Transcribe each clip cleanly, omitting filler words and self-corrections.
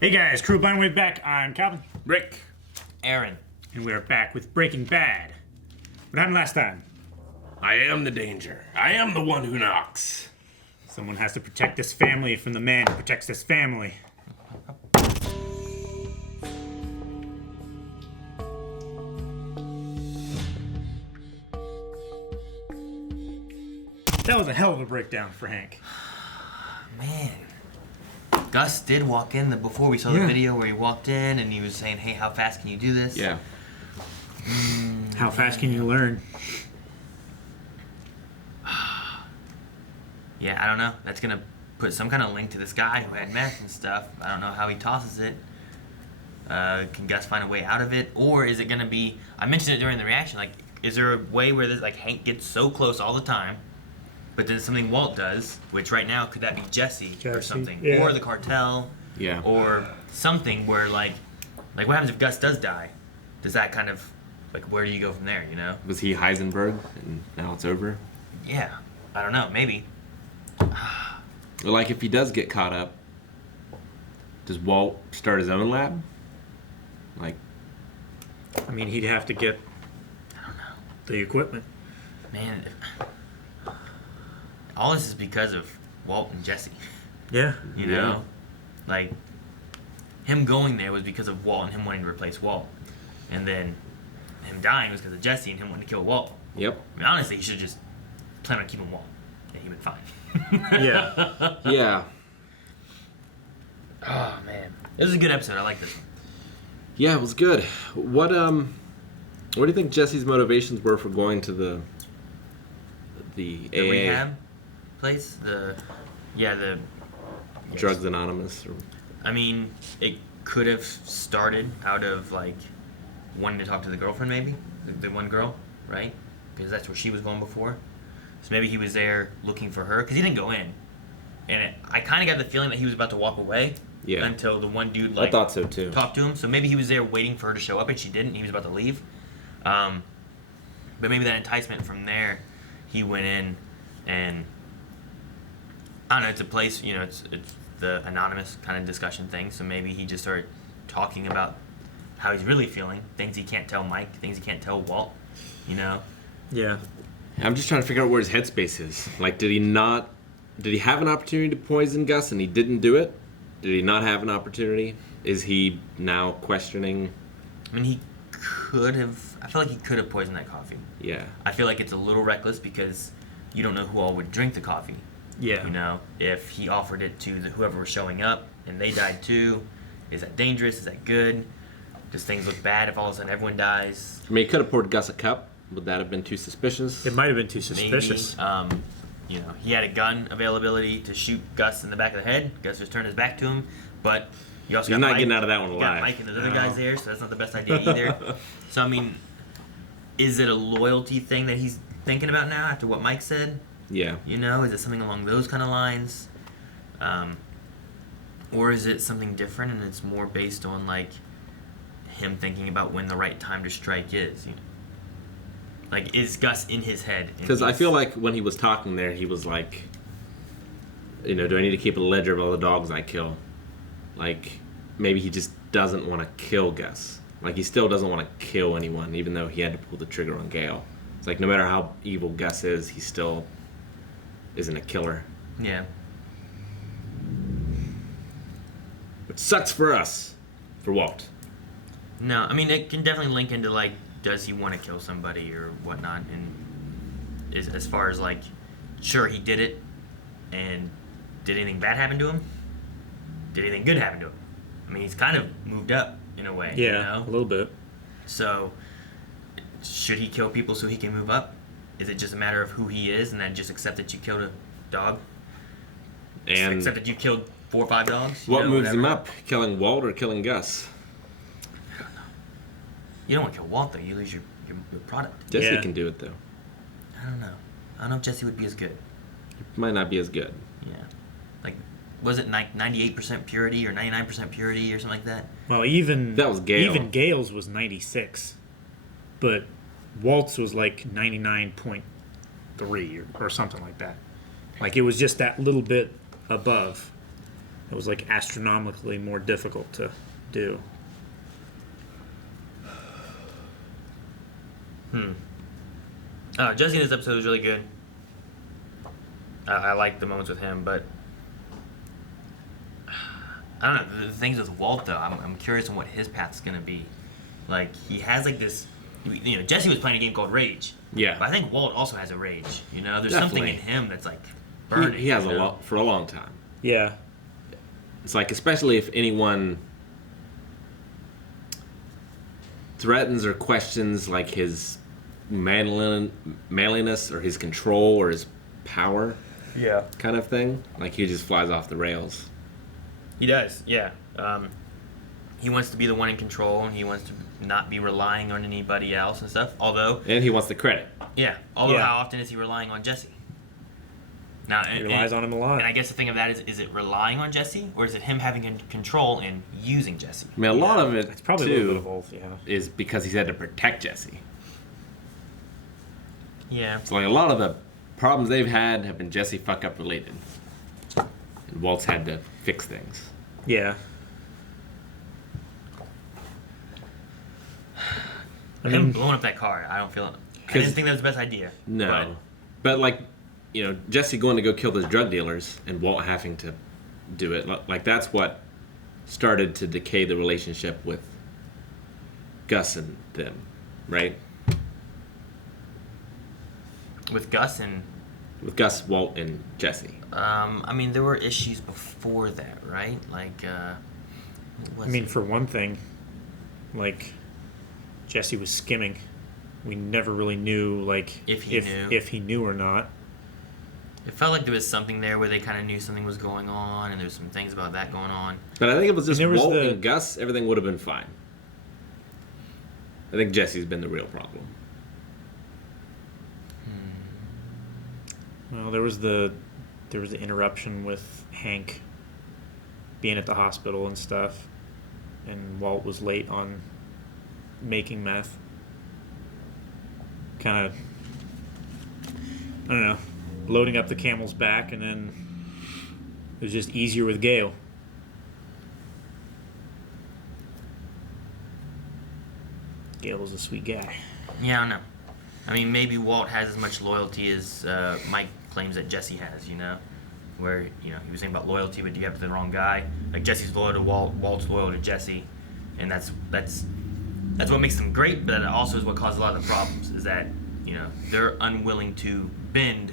Hey guys, Crew Bandwidth back. I'm Calvin. Rick. Aaron. And we're back with Breaking Bad. What happened last time? I am the danger. I am the one who knocks. Someone has to protect this family from the man who protects this family. That was a hell of a breakdown for Hank. Man. Gus did walk in before we saw the video where he walked in and he was saying, hey, how fast can you do this? Yeah. How fast can you learn? Yeah, I don't know. That's going to put some kind of link to this guy who had meth and stuff. I don't know how he tosses it. Can Gus find a way out of it? Or is it going to be... I mentioned it during the reaction. Like, is there a way where this, like, Hank gets so close all the time, but then something Walt does, which right now, could that be Jesse or something? Yeah. Or the cartel? Yeah. Or something where, like what happens if Gus does die? Does that kind of... Like, where do you go from there, you know? Was he Heisenberg and now it's over? Yeah. I don't know. Maybe. Like, if he does get caught up, does Walt start his own lab? Like, I mean, he'd have to get I don't know. the equipment. Man, all this is because of Walt and Jesse. Yeah. You know? Like, him going there was because of Walt and him wanting to replace Walt. And then him dying was because of Jesse and him wanting to kill Walt. yep. I mean, honestly, he should just plan on keeping Walt. And he would be fine. Yeah. Yeah. Oh, man. It was a good episode. I like this one. Yeah, it was good. What do you think Jesse's motivations were for going to the The AA? rehab place? Drugs Anonymous? Or, I mean, it could have started out of, like, wanting to talk to the girlfriend, maybe? The one girl, right? Because that's where she was going before. So maybe he was there looking for her, because he didn't go in. And I kind of got the feeling that he was about to walk away yeah. until the one dude, I like, thought so too. talked to him. So maybe he was there waiting for her to show up, and she didn't. He was about to leave. But maybe that enticement from there, he went in, and I don't know, it's a place, you know, it's the anonymous kind of discussion thing. So maybe he just started talking about how he's really feeling, things he can't tell Mike, things he can't tell Walt, you know? Yeah. I'm just trying to figure out where his headspace is. Like, did he have an opportunity to poison Gus and he didn't do it? Did he not have an opportunity? Is he now questioning? I mean, he could have, I feel like he could have poisoned that coffee. Yeah. I feel like it's a little reckless because you don't know who all would drink the coffee. Yeah. You know, if he offered it to whoever was showing up and they died too, is that dangerous? Is that good? Does things look bad if all of a sudden everyone dies? I mean, he could have poured Gus a cup. Would that have been too suspicious? It might have been too suspicious. Maybe. You know, he had a gun availability to shoot Gus in the back of the head. Gus just turned his back to him, but you also He's got not Mike. getting out of that one You alive. got Mike and those other guys there, so that's not the best idea either. So, I mean, is it a loyalty thing that he's thinking about now after what Mike said? Yeah. You know, is it something along those kind of lines? Or is it something different and it's more based on, like, him thinking about when the right time to strike is? You know? Like, is Gus in his head? Because I feel like when he was talking there, he was like, you know, do I need to keep a ledger of all the dogs I kill? Like, maybe he just doesn't want to kill Gus. Like, he still doesn't want to kill anyone, even though he had to pull the trigger on Gale. It's like, no matter how evil Gus is, he still isn't a killer. Yeah. Which sucks for us, for Walt. No, I mean, it can definitely link into, like, does he want to kill somebody or whatnot? And as far as, like, sure, he did it, and did anything bad happen to him? Did anything good happen to him? I mean, he's kind of moved up in a way. Yeah, you know? a little bit. So, should he kill people so he can move up? Is it just a matter of who he is, and then just accept that you killed a dog? And Accept that you killed 4 or 5 dogs? what moves him whatever? up? Killing Walt or killing Gus? You don't want to kill Walt, though. You lose your product. Jesse Yeah. can do it, though. I don't know. I don't know if Jesse would be as good. Might not be as good. Yeah. Like, was it 98% purity or 99% purity or something like that? Well, even That was Gale. Even Gale's was 96, but Walt's was like 99.3 or something like that. Like, it was just that little bit above. It was like astronomically more difficult to do. Jesse in this episode was really good. I like the moments with him, but I don't know. The things with Walt, though, I'm curious on what his path's going to be. Like, he has, like, this... You know, Jesse was playing a game called Rage. Yeah. But I think Walt also has a rage. You know, there's Definitely. something in him that's, like, burning. He has you a know? lot for a long time. Yeah. It's like, especially if anyone threatens or questions, like, his manliness or his control or his power kind of thing, like, he just flies off the rails. He does, yeah. He wants to be the one in control, and he wants to not be relying on anybody else and stuff. And he wants the credit. Yeah. How often is he relying on Jesse? Now, He relies on him a lot. And I guess the thing of that is it relying on Jesse, or is it him having control and using Jesse? I mean, a lot of it, It's probably a little bit of both, yeah. is because he's had to protect Jesse. Yeah. So, like, a lot of the problems they've had have been Jesse fuck-up related. And Walt's had to fix things. Yeah. Him blowing up that car, I don't feel it. I didn't think that was the best idea. No. But like, you know, Jesse going to go kill those drug dealers and Walt having to do it, like, that's what started to decay the relationship with Gus and them, right? With Gus and... With Gus, Walt, and Jesse. I mean, there were issues before that, right? Like, what was it? For one thing, like, Jesse was skimming. We never really knew, like, If he knew or not. It felt like there was something there where they kind of knew something was going on, and there was some things about that going on. But I think if it was just And there was Walt the- and Gus, everything would have been fine. I think Jesse's been the real problem. Well, there was the interruption with Hank being at the hospital and stuff, and Walt was late on making meth. Kind of, I don't know, loading up the camel's back, and then it was just easier with Gale. Gale was a sweet guy. Yeah, I don't know. I mean, maybe Walt has as much loyalty as Mike claims that Jesse has, you know? Where, you know, he was saying about loyalty, but you have the wrong guy. Like, Jesse's loyal to Walt, Walt's loyal to Jesse. And that's what makes them great, but that also is what causes a lot of the problems, is that, you know, they're unwilling to bend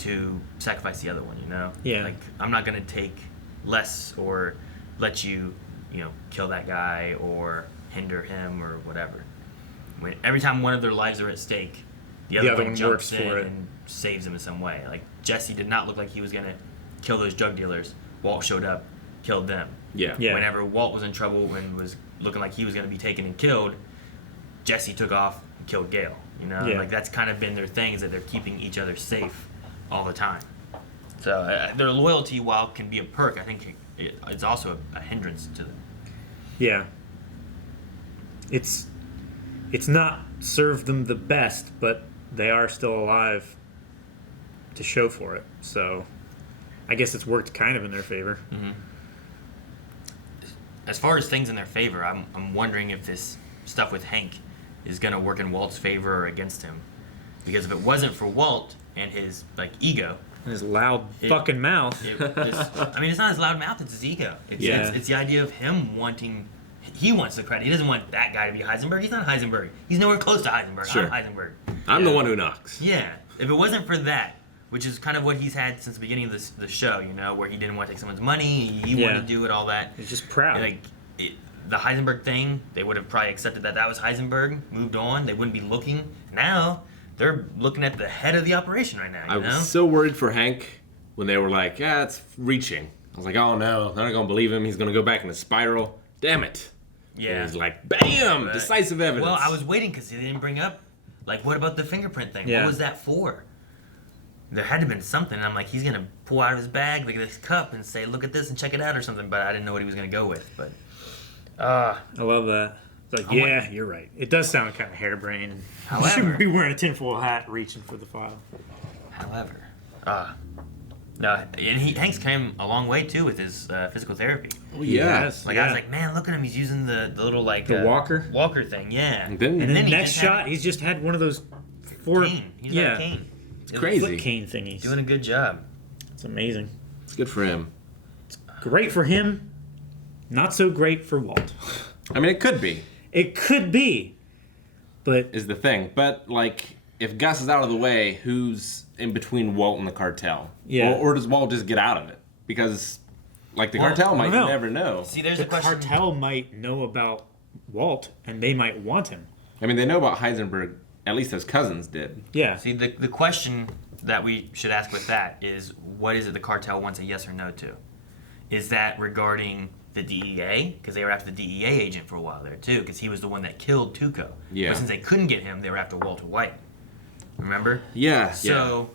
to sacrifice the other one, you know? Yeah. Like, I'm not going to take less or let you, you know, kill that guy or hinder him or whatever. Every time one of their lives are at stake, the other one jumps works in for it. and saves him in some way. Like, Jesse did not look like he was going to kill those drug dealers. Walt showed up, killed them. Yeah. Whenever Walt was in trouble and was looking like he was going to be taken and killed, Jesse took off and killed Gale. You know, Yeah. like, that's kind of been their thing, is that they're keeping each other safe all the time. So their loyalty, while can be a perk, I think it's also a hindrance to them. Yeah. It's not served them the best, but they are still alive to show for it. So I guess it's worked kind of in their favor. Mm-hmm. As far as things in their favor, I'm wondering if this stuff with Hank is going to work in Walt's favor or against him. Because if it wasn't for Walt and his, like, ego... And his loud fucking mouth. It's not his loud mouth, it's his ego. It's the idea of him wanting... He wants the credit. He doesn't want that guy to be Heisenberg. He's not Heisenberg. He's nowhere close to Heisenberg. Sure. I'm Heisenberg. I'm the one who knocks. Yeah. If it wasn't for that, which is kind of what he's had since the beginning of the show, you know, where he didn't want to take someone's money, he wanted to do it, all that. He's just proud. Like, the Heisenberg thing, they would have probably accepted that was Heisenberg, moved on. They wouldn't be looking. Now, they're looking at the head of the operation right now, you know? I was so worried for Hank when they were like, yeah, it's reaching. I was like, oh no, they're not going to believe him. He's going to go back in a spiral. Damn it. Yeah. And he's like, bam! Decisive evidence. Well, I was waiting because they didn't bring up, like, what about the fingerprint thing? Yeah. What was that for? There had to have been something. I'm like, he's going to pull out of his bag, like this cup, and say, look at this and check it out or something, but I didn't know what he was going to go with. But, I love that. It's like, yeah, you're right. It does sound kind of harebrained. You However- shouldn't be wearing a tinfoil hat reaching for the file. however, No, and Hank's came a long way too with his physical therapy. Oh, yeah. Yes. Like I was like, man, look at him. He's using the little like The walker? walker thing. Yeah. And then- And then he next just shot, had he's just had one of those four. cane. He's got a cane. It's crazy. Foot cane thingies. Doing a good job. It's amazing. It's good for him. Great for him. Not so great for Walt. I mean, it could be, It could be, but is the thing. But, like, if Gus is out of the way, who's in between Walt and the cartel? Yeah. Or does Walt just get out of it? Because, like, the Well, cartel I might don't know. never know. See, there's the a question. cartel might know about Walt, and they might want him. I mean, they know about Heisenberg, at least his cousins did. Yeah. See, the question that we should ask with that is, what is it the cartel wants a yes or no to? Is that regarding the DEA? Because they were after the DEA agent for a while there, too, because he was the one that killed Tuco. Yeah. But since they couldn't get him, they were after Walter White. Remember? Yeah. So,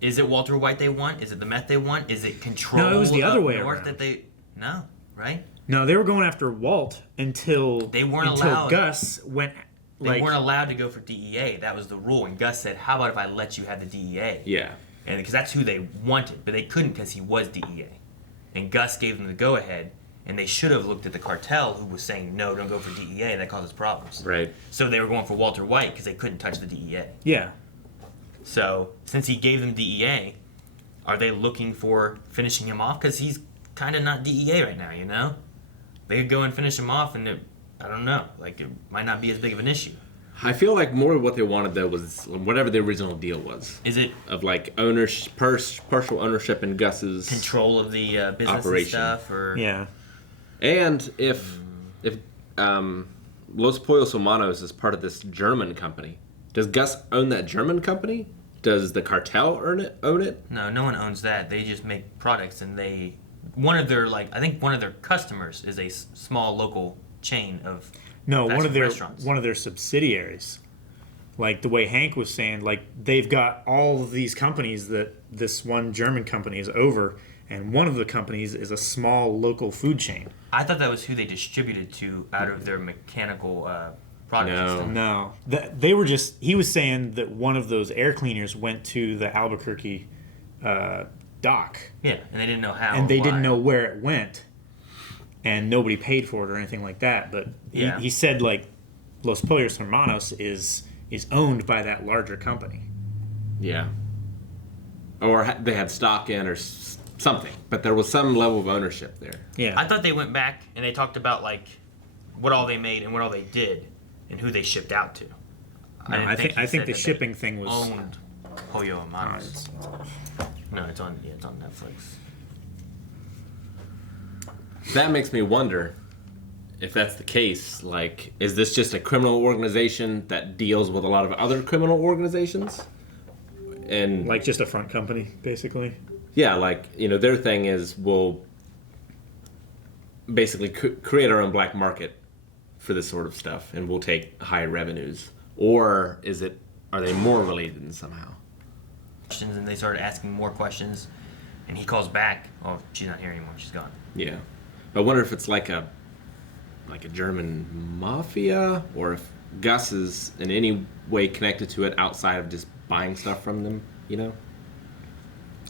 is it Walter White they want? Is it the meth they want? Is it control No, it was the other up way north around. that they... No, right? No, they were going after Walt until They weren't until allowed. Gus went They weren't allowed to go for DEA. That was the rule. And Gus said, how about if I let you have the DEA? Yeah. And because that's who they wanted, but they couldn't because he was DEA. And Gus gave them the go-ahead, and they should have looked at the cartel, who was saying, no, don't go for DEA. That causes problems. Right. So they were going for Walter White because they couldn't touch the DEA. Yeah. So since he gave them DEA, are they looking for finishing him off? Because he's kind of not DEA right now, you know? They could go and finish him off, and I don't know. Like, it might not be as big of an issue. I feel like more of what they wanted, though, was whatever the original deal was. Is it Of, like, partial ownership in Gus's... control of the business Operation. and stuff? Or Yeah. And if Los Pollos Humanos is part of this German company, does Gus own that German company? Does the cartel own it? No, no one owns that. They just make products, and one of their customers is a small local chain of No, fast one of food their restaurants. one of their subsidiaries. Like the way Hank was saying, like they've got all of these companies that this one German company is over, and one of the companies is a small local food chain. I thought that was who they distributed to out of their mechanical products. and No. stuff. No, they were just. He was saying that one of those air cleaners went to the Albuquerque dock, Yeah, and they didn't know how. and they or didn't why. know where it went, and nobody paid for it or anything like that. But Yeah. he said like Los Pollos Hermanos is owned by that larger company. Yeah. Or they had stock in or something, but there was some level of ownership there. Yeah, I thought they went back and they talked about like what all they made and what all they did and who they shipped out to. No, didn't I think he the said that they shipping thing was. owned Pollo Hermanos. it's- No, it's on Netflix. That makes me wonder if that's the case. Like, is this just a criminal organization that deals with a lot of other criminal organizations? And like just a front company, basically. yeah, like, you know, their thing is we'll basically create our own black market for this sort of stuff, and we'll take high revenues. Or are they more related in somehow? Questions, and they started asking more questions, and he calls back. Oh, she's not here anymore. She's gone. Yeah, I wonder if it's like a German mafia, or if Gus is in any way connected to it outside of just buying stuff from them. You know?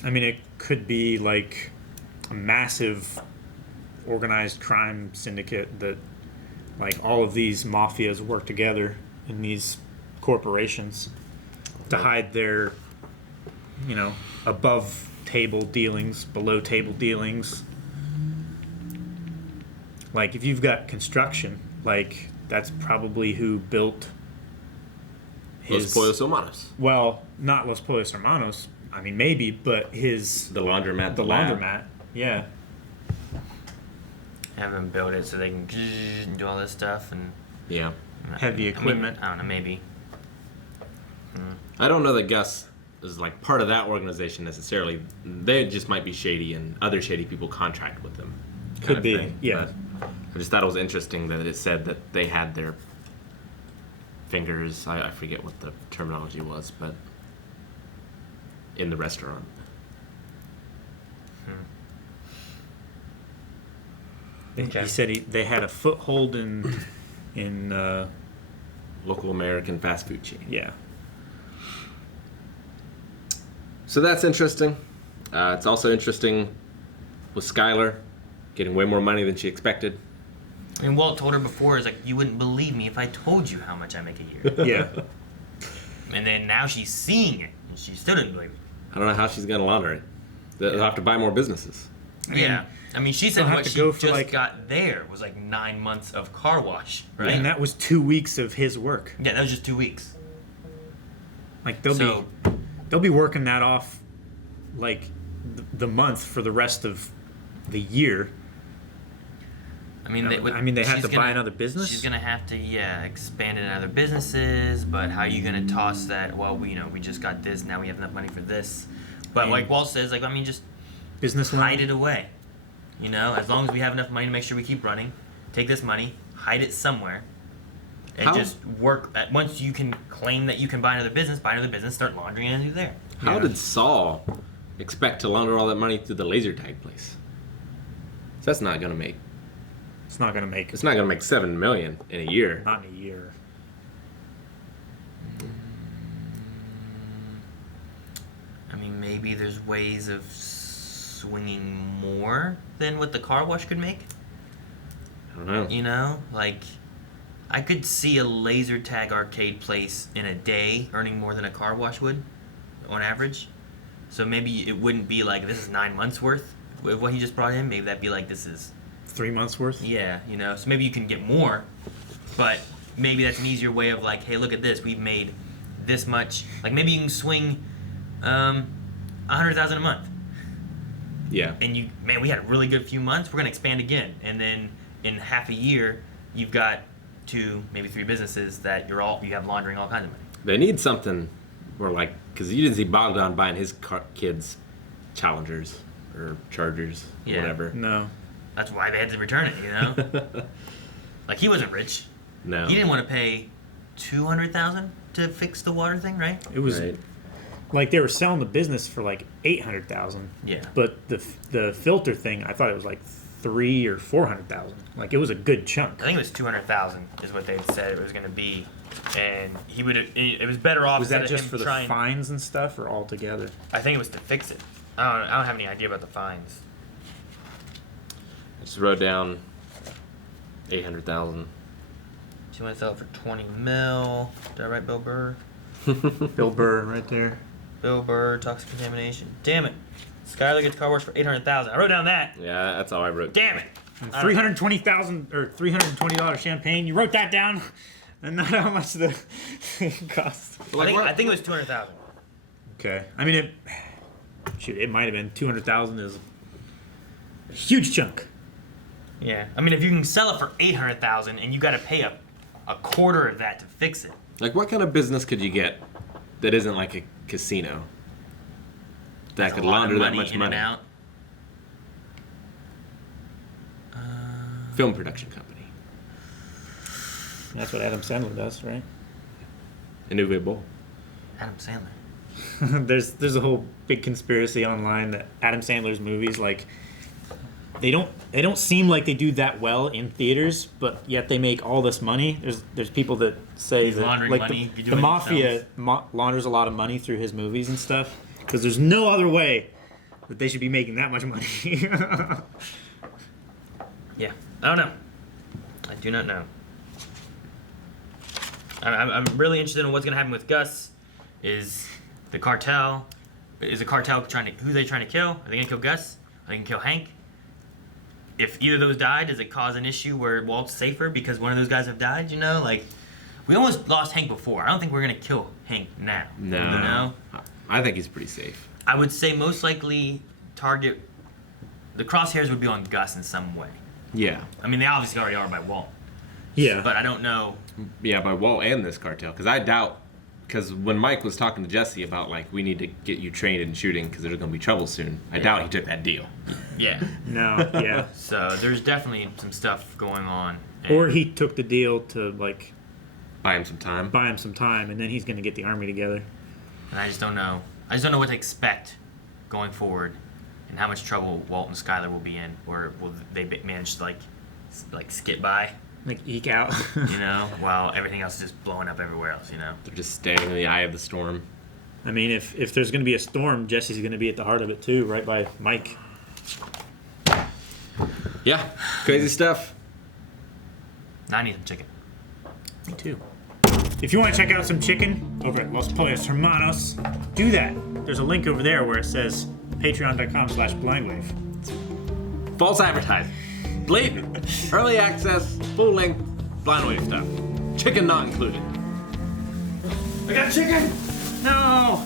I mean, it could be like a massive organized crime syndicate that, like, all of these mafias work together in these corporations to hide their, above table dealings, below table dealings. Like, if you've got construction, like, that's probably who built Los Pollos Humanos. well, not Los Pollos Hermanos. I mean, maybe, but The laundromat. the lab. laundromat. Yeah. Have them build it so they can do all this stuff and Yeah. Heavy equipment. I don't know, maybe. I don't know that Gus is like part of that organization necessarily. They just might be shady, and other shady people contract with them. kind Could of be, thing. yeah. But I just thought it was interesting that it said that they had their fingers. I forget what the terminology was, but in the restaurant. Okay. He said they had a foothold in Local American fast food chain. yeah. So that's interesting. It's also interesting with Skyler getting way more money than she expected. I mean, Walt told her before, "Is like you wouldn't believe me if I told you how much I make a year." Yeah. And then now she's seeing it, and she still didn't believe it. I don't know how she's going to launder it. They'll have to buy more businesses. Yeah. I mean, she said they'll have what to she go just for, like- got there was like 9 months of car wash, right? And that was 2 weeks of his work. Yeah, that was just 2 weeks. Like they'll be working that off, like the month for the rest of the year. I mean, they have to buy another business. She's gonna have to, expand into other businesses. But how are you gonna toss that? Well, we just got this. Now we have enough money for this. But like Walt says, just Business hide loan. it away. As long as we have enough money to make sure we keep running, take this money, hide it somewhere, and just work. Once you can claim that you can buy another business, start laundering it into there. How did Saul expect to launder all that money through the laser tag place? That's not going to make. It's not gonna make. It's not going to make $7 million in a year. Not in a year. I mean, maybe there's ways of swinging more than what the car wash could make. I don't know. I could see a laser tag arcade place in a day earning more than a car wash would, on average. So maybe it wouldn't be like this is 9 months worth of what he just brought in. Maybe that'd be like this is 3 months worth. Yeah, so maybe you can get more, but maybe that's an easier way of like, hey, look at this, we've made this much. Like maybe you can swing $100,000 a month, Yeah. and we had a really good few months. We're gonna expand again, and then in half a year, you've got 2, maybe 3 businesses that you have laundering all kinds of money. They need something where because you didn't see Bogdan buying his kids Challengers or Chargers, or Yeah. whatever. No. That's why they had to return it, Like he wasn't rich. No. He didn't want to pay $200,000 to fix the water thing, right? It was Right. like they were selling the business for like 800,000. Yeah. But the filter thing, I thought it was like 300,000 or 400,000. Like it was a good chunk. I think it was 200,000 is what they said it was going to be, and it was better off. Was that instead of just him for the trying, fines and stuff, or all together? I think it was to fix it. I don't have any idea about the fines. I just wrote down 800,000. So you want to sell it for 20 mil? Did I write Bill Burr? Bill Burr, right there. Bill Burr, toxic contamination. Damn it! Skyler gets car wash for 800,000. I wrote down that. Yeah, that's all I wrote. Damn it! $320,000 or $320 champagne. You wrote that down, and not how much the thing cost. I think it was 200,000. Okay. I mean, it might have been 200,000 is a huge chunk. Yeah. I mean, if you can sell it for 800,000 and you got to pay a quarter of that to fix it. What kind of business could you get that isn't like a casino that could launder that much in money? And out. Film production company. That's what Adam Sandler does, right? Inouye Bowl. Adam Sandler. There's a whole big conspiracy online that Adam Sandler's movies, like, they don't seem like they do that well in theaters, but yet they make all this money. There's people that say He's that laundering like money, the doing it Mafia launders a lot of money through his movies and stuff, because there's no other way that they should be making that much money. Yeah. I don't know. I do not know. I'm really interested in what's going to happen with Gus. Is the cartel trying to, who are they trying to kill? Are they going to kill Gus? Are they going to kill Hank? If either of those died, does it cause an issue where Walt's safer because one of those guys have died? We almost lost Hank before. I don't think we're going to kill Hank now. No. I think he's pretty safe. I would say most likely the crosshairs would be on Gus in some way. Yeah. I mean, they obviously already are by Walt. Yeah. But I don't know. Yeah, by Walt and this cartel. Because I doubt, because when Mike was talking to Jesse about, we need to get you trained in shooting because there's going to be trouble soon, I doubt he took that deal. Yeah. No, yeah. So there's definitely some stuff going on. Or he took the deal to, Buy him some time. buy him some time, and then he's going to get the army together. And I just don't know. I just don't know what to expect going forward, and how much trouble Walt and Skyler will be in, or will they manage to skip by, Eke out. while everything else is just blowing up everywhere else, They're just standing in the eye of the storm. I mean, if there's going to be a storm, Jesse's going to be at the heart of it too, right by Mike. Yeah, crazy stuff. Now I need some chicken. Me too. If you want to check out some chicken over at Los Pollos Hermanos, do that. There's a link over there where it says patreon.com/blindwave. False advertising. Blatant. Early access, full length, blind wave stuff. Chicken not included. I got chicken! No!